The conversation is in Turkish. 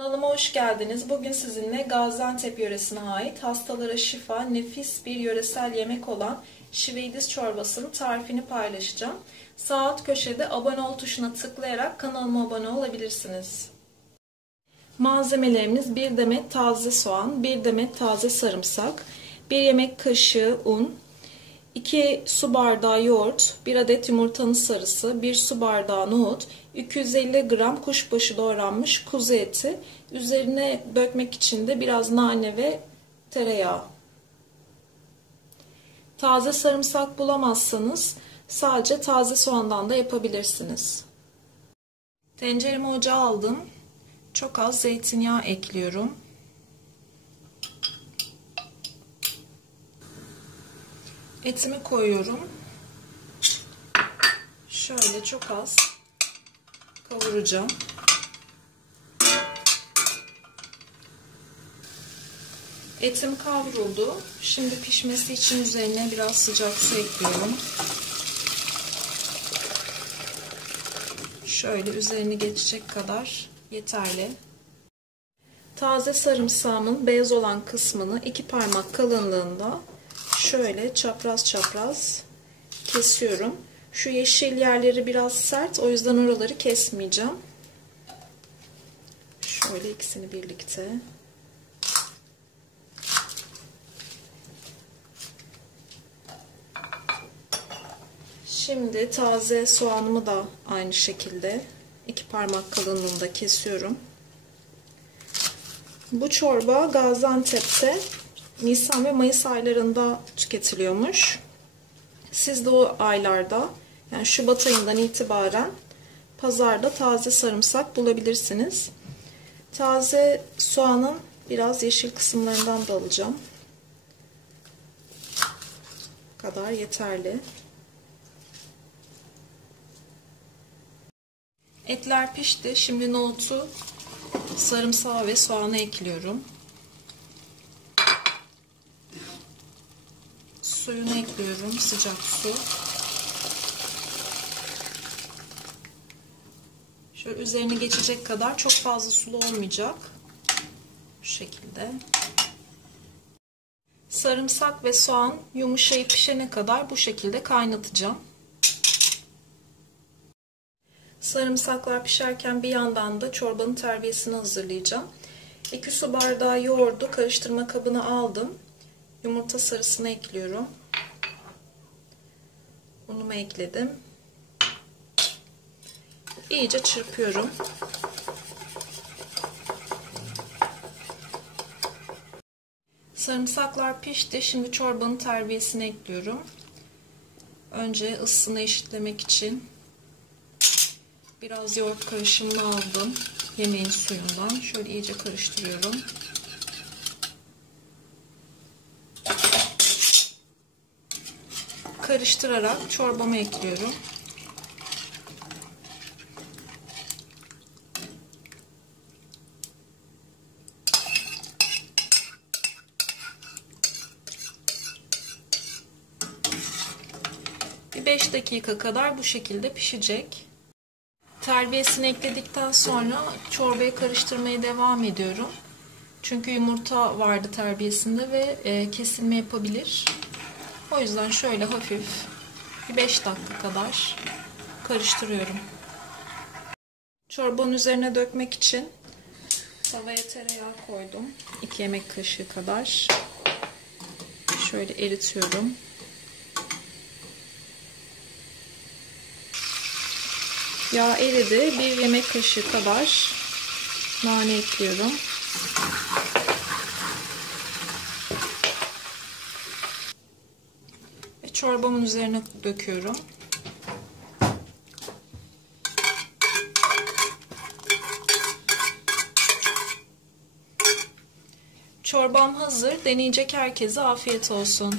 Kanalıma hoş geldiniz. Bugün sizinle Gaziantep yöresine ait hastalara şifa, nefis bir yöresel yemek olan şiveydiz çorbasının tarifini paylaşacağım. Sağ alt köşede abone ol tuşuna tıklayarak kanalıma abone olabilirsiniz. Malzemelerimiz 1 demet taze soğan, 1 demet taze sarımsak, 1 yemek kaşığı un, 2 su bardağı yoğurt, 1 adet yumurtanın sarısı, 1 su bardağı nohut, 250 gram kuşbaşı doğranmış kuzu eti, üzerine dökmek için de biraz nane ve tereyağı. Taze sarımsak bulamazsanız sadece taze soğandan da yapabilirsiniz. Tenceremi ocağa aldım. Çok az zeytinyağı ekliyorum. Etimi koyuyorum. Şöyle çok az kavuracağım. Etim kavruldu. Şimdi pişmesi için üzerine biraz sıcak su ekliyorum. Şöyle üzerini geçecek kadar yeterli. Taze sarımsağımın beyaz olan kısmını iki parmak kalınlığında şöyle çapraz çapraz kesiyorum. Şu yeşil yerleri biraz sert o yüzden oraları kesmeyeceğim. Şöyle ikisini birlikte. Şimdi taze soğanımı da aynı şekilde iki parmak kalınlığında kesiyorum. Bu çorba Gaziantep'te Nisan ve Mayıs aylarında tüketiliyormuş. Siz de o aylarda yani Şubat ayından itibaren pazarda taze sarımsak bulabilirsiniz. Taze soğanın biraz yeşil kısımlarından da alacağım. Bu kadar yeterli. Etler pişti. Şimdi nohutu, sarımsağı ve soğanı ekliyorum. Suyunu ekliyorum. Sıcak su. Şöyle üzerine geçecek kadar çok fazla sulu olmayacak. Bu şekilde. Sarımsak ve soğan yumuşayıp pişene kadar bu şekilde kaynatacağım. Sarımsaklar pişerken bir yandan da çorbanın terbiyesini hazırlayacağım. 2 su bardağı yoğurdu karıştırma kabına aldım. Yumurta sarısını ekliyorum. Unumu ekledim. İyice çırpıyorum. Sarımsaklar pişti. Şimdi çorbanın terbiyesini ekliyorum. Önce ısısını eşitlemek için biraz yoğurt karışımını aldım. Yemeğin suyundan. Şöyle iyice karıştırıyorum. Karıştırarak çorbamı ekliyorum. Bir 5 dakika kadar bu şekilde pişecek. Terbiyesini ekledikten sonra çorbayı karıştırmaya devam ediyorum. Çünkü yumurta vardı terbiyesinde ve e, kesilme yapabilir. O yüzden şöyle hafif bir 5 dakika kadar karıştırıyorum. Çorbanın üzerine dökmek için tavaya tereyağı koydum. 2 yemek kaşığı kadar. Şöyle eritiyorum. Yağ eridi. Bir yemek kaşığı kadar nane ekliyorum. Çorbamın üzerine döküyorum. Çorbam hazır. Deneyecek herkese afiyet olsun.